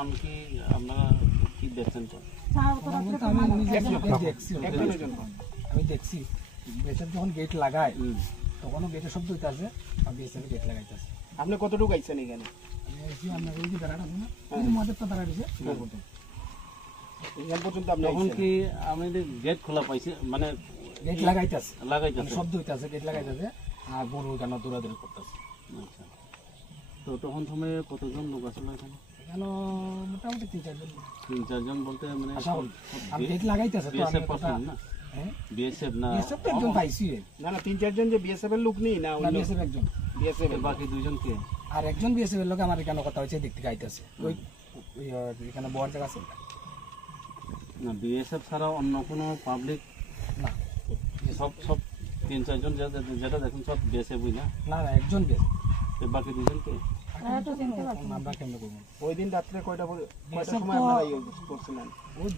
প্রমাণ কি আপনারা কি দেখছেন? আমি দেখছি বিএসএফ যখন গেট লাগায় তখনও গেটের শব্দ হইতে আছে আর বিএসএফ গেট লাগাইতেছে। আপনি কতটুকু আইছেন এখানে? আপনার ওই যে বেড়াটা আছে না, ওই যে মদের তো বেড়া দিছে এখান পর্যন্ত আপনি তখন কি আমি গেট খোলা পাইছি, মানে গেট লাগাইতেছে, লাগাইতেছে শব্দ হইতেছে, গেট লাগাইতেছে আর গরু ওখানে দৌড়াদৌড়ি করতেছে। আচ্ছা, তো তখন সময় কতজন লোক আসলো এখানে? এখানে মোটামুটি 3-4 জন বলতে মানে আমি গেট লাগাইতেছে তো বিএসএফ পার্সন না? হ্যাঁ বিএসএফ না? বিএসএফ তো একজন পাইছি, না না 3-4 জন যে বিএসএফ এর লোক নেই না, না বিএসএফ একজন, বিএসএফ এর বাকি 2 জন কে? আর একজন বিএসএফ এর লোক আমার এখানে কথা হয়েছে দেখতে গাইতেছে ওই এখানে বড় জায়গা আছে না, বিএসএফ ছাড়া অন্য কোনো পাবলিক না, সব 3-4 জন যেটা দেখুন সব বিএসএফই না? না না একজন বিএসএফ, বাকি 2 জন কে? আমরা কেন করবো? ওই দিন রাত্রে কয়টার সময় আপনারা ইয়ে করছিলেন? ওই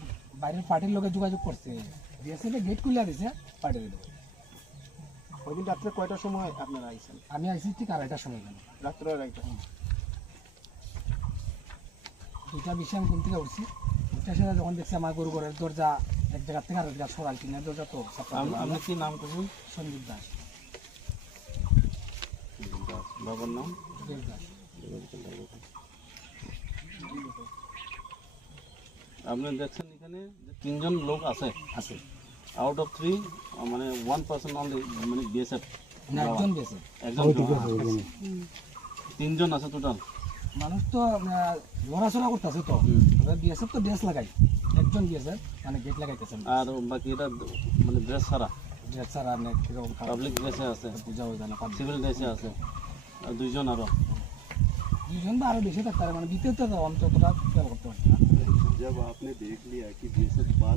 বাইরের পার্টির লোকে যোগাযোগ করছে, বিএসএফ গেট খুলে দিছে পার্টির লোক। ওই দিন রাত্রে কয়টার সময় আপনারা আইছেন? আমি আইসি ঠিক 2:30টার সময় এখানে, রাত্রে 2:30। 2:20 আমি ঘুম থেকে উঠছি, উঠার সাথে যখন দেখছি আমার গরু ঘরের দরজা এক জায়গা থেকে আরেক জায়গা সরাল, টিনের দরজা তো আপনি কি নাম করবেন? সঞ্জীব দাস, বাবার নাম? দেব দাস। আপনি দেখছেন এখানে যে 3 জন লোক আছে, আছে আউট অফ 3 মানে 1% অনলি, মানে বিএসএফ না একজন বিএসএফ, একজন, 3 জন আছে টোটাল। মানুষ তো লড়াচড়া করতেছে তো, তবে বিএসএফ তো ড্রেস লাগাই, একজন বিএসএফ মানে গেট লাগাইতেছে, আর বাকি এটা মানে ড্রেস ছাড়া ড্রেস ছাড়া আর নেই, কিরকম পাবলিক ড্রেসে আছে, পূজা হয়ে যায় না, সিভিল ড্রেসে আছে, আর 2 জন আরো। 2 জন বা আরো বেশি থাকতে পারে, মানে দিতে তো অন্ততটা খেয়াল করতে পারছি না। जब आपने देख लिया कि बीएसएफ बार